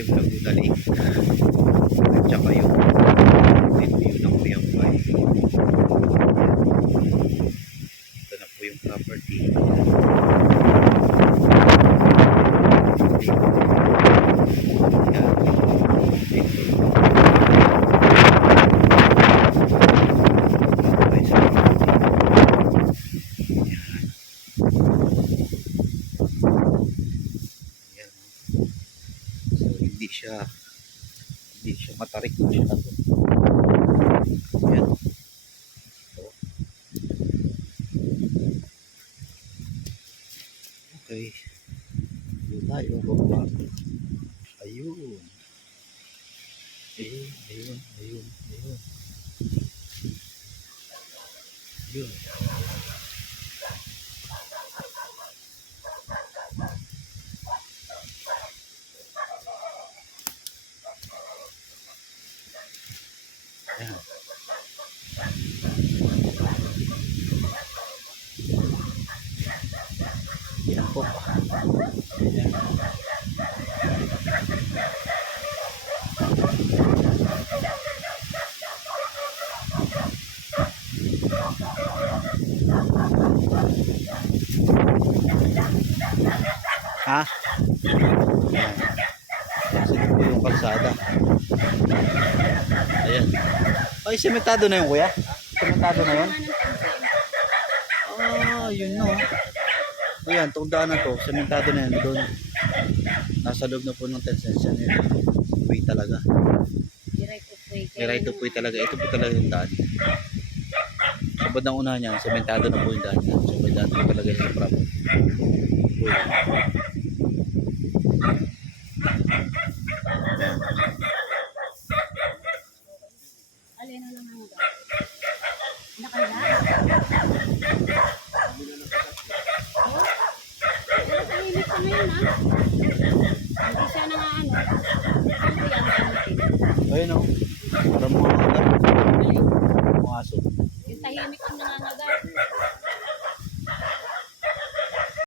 5 Laguna Lake. At saka yung view ng Kuyambay. Ito na po yung property. Hindi siya matarik masyado. Ayan. Okay. Doon tayo baba. Ayun. Ayun. Ayun. Ayan. Ayan po. Ayan. Ha? Ayan. Sino po yung kalsada? Ayan. Ay, sementado na yun, kuya? Sementado na yun? Ah, yun no. Ayan, itong daan na to, sementado na yun doon. Nasa loob na po ng tensensya nila. Way talaga. May right of way talaga. Ito po talaga yung daan. Sabad ng unahan yan, sementado na po yung daan. So may daan po talaga yung property. Alin na lang ang nakala. Pero tahimik pa ngayon ha. Hindi siya na ano. Ayun o. Para mo